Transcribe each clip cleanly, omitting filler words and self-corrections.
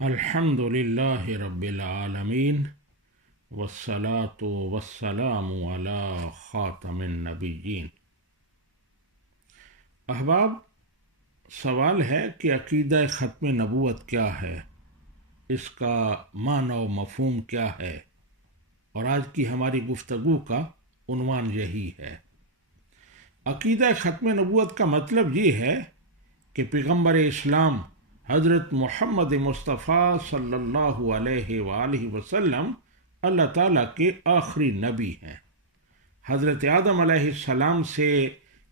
الحمد للہ رب العالمین والصلاة والسلام علی خاتم النبیین۔ احباب، سوال ہے کہ عقیدہ ختم نبوت کیا ہے، اس کا معنی و مفہوم کیا ہے، اور آج کی ہماری گفتگو کا عنوان یہی ہے۔ عقیدہ ختم نبوت کا مطلب یہ ہے کہ پیغمبر اسلام حضرت محمد مصطفیٰ صلی اللہ علیہ وآلہ وسلم اللہ تعالیٰ کے آخری نبی ہیں۔ حضرت آدم علیہ السلام سے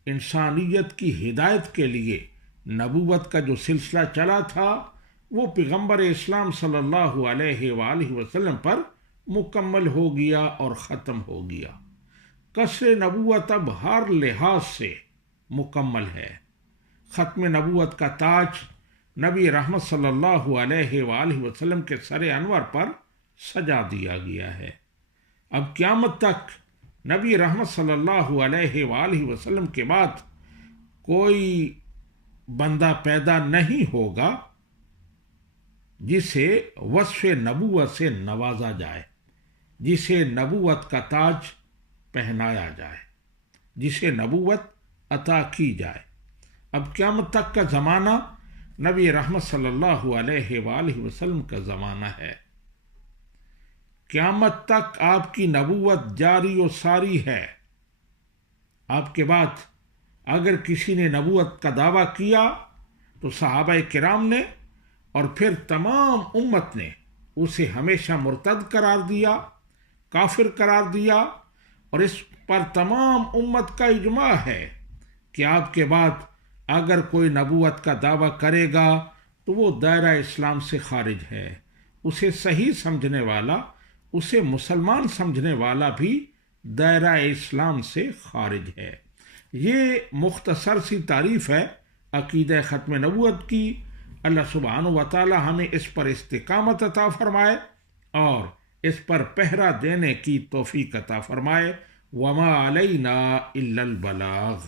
انسانیت کی ہدایت کے لیے نبوت کا جو سلسلہ چلا تھا وہ پیغمبر اسلام صلی اللہ علیہ وآلہ وسلم پر مکمل ہو گیا اور ختم ہو گیا۔ قصر نبوت اب ہر لحاظ سے مکمل ہے۔ ختم نبوت کا تاج نبی رحمت صلی اللہ علیہ وآلہ وسلم کے سر انور پر سجا دیا گیا ہے۔ اب قیامت تک نبی رحمت صلی اللہ علیہ وآلہ وسلم کے بعد کوئی بندہ پیدا نہیں ہوگا جسے وصف نبوت سے نوازا جائے، جسے نبوت کا تاج پہنایا جائے، جسے نبوت عطا کی جائے۔ اب قیامت تک کا زمانہ نبی رحمت صلی اللہ علیہ وآلہ وسلم کا زمانہ ہے۔ قیامت تک آپ کی نبوت جاری و ساری ہے۔ آپ کے بعد اگر کسی نے نبوت کا دعویٰ کیا تو صحابہ کرام نے اور پھر تمام امت نے اسے ہمیشہ مرتد قرار دیا، کافر قرار دیا، اور اس پر تمام امت کا اجماع ہے کہ آپ کے بعد اگر کوئی نبوت کا دعویٰ کرے گا تو وہ دائرہ اسلام سے خارج ہے۔ اسے صحیح سمجھنے والا، اسے مسلمان سمجھنے والا بھی دائرہ اسلام سے خارج ہے۔ یہ مختصر سی تعریف ہے عقیدہ ختم نبوت کی۔ اللہ سبحانہ و تعالی ہمیں اس پر استقامت عطا فرمائے اور اس پر پہرا دینے کی توفیق عطا فرمائے۔ وما علینا الا البلاغ۔